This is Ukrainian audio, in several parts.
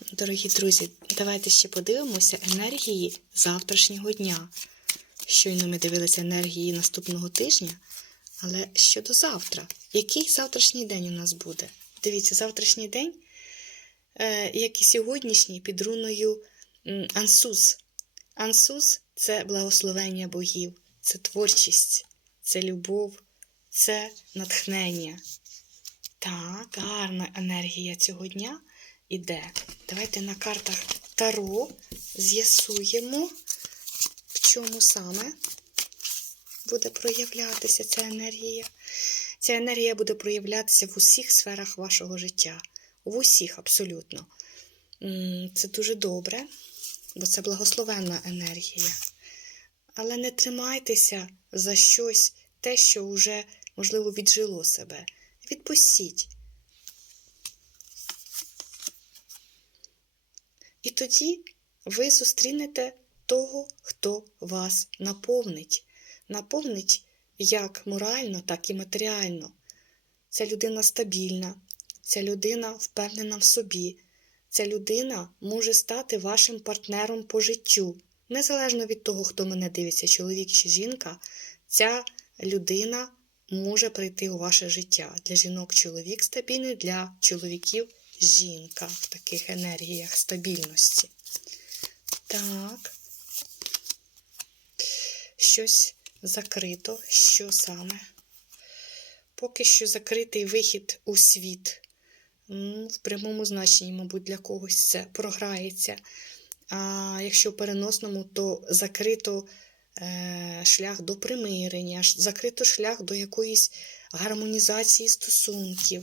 Дорогі друзі, давайте ще подивимося енергії завтрашнього дня. Щойно ми дивилися енергії наступного тижня. Але щодо завтра, який завтрашній день у нас буде? Дивіться, завтрашній день, е, як і сьогоднішній, під руною Ансус. Ансус це благословення богів, це творчість, це любов, це натхнення. Так, гарна енергія цього дня іде. Давайте на картах Таро з'ясуємо, в чому саме буде проявлятися ця енергія. Ця енергія буде проявлятися в усіх сферах вашого життя. В усіх абсолютно. Це дуже добре, бо це благословенна енергія. Але не тримайтеся за щось, те, що вже, можливо, віджило себе. Відпустіть. І тоді ви зустрінете того, хто вас наповнить. Наповнить як морально, так і матеріально. Ця людина стабільна, ця людина впевнена в собі. Ця людина може стати вашим партнером по життю. Незалежно від того, хто мене дивиться, чоловік чи жінка, ця людина може прийти у ваше життя. Для жінок чоловік стабільний, для чоловіків жінка в таких енергіях стабільності. Так. Щось закрито. Що саме? Поки що закритий вихід у світ. В прямому значенні, мабуть, для когось це програється. А якщо в переносному, то закрито е, шлях до примирення, закрито шлях до якоїсь гармонізації стосунків.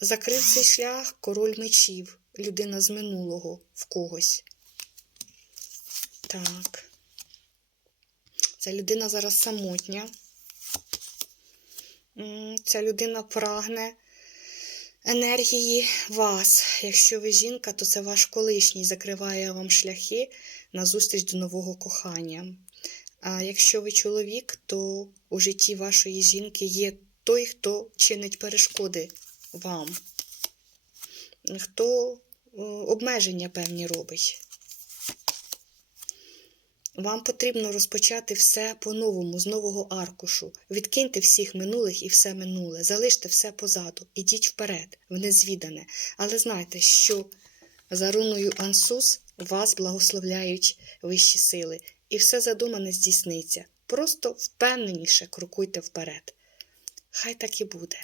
Закрив цей шлях король мечів, людина з минулого в когось. Так. Ця людина зараз самотня. Ця людина прагне енергії вас. Якщо ви жінка, то це ваш колишній закриває вам шляхи на зустріч до нового кохання. А якщо ви чоловік, то у житті вашої жінки є той, хто чинить перешкоди вам, хто е, обмеження певні робить. Вам потрібно розпочати все по-новому, з нового аркушу. Відкиньте всіх минулих і все минуле, залиште все позаду, ідіть вперед, в незвідане. Але знайте, що за руною Ансус вас благословляють вищі сили, і все задумане здійсниться. Просто впевненіше крокуйте вперед. Хай так і буде.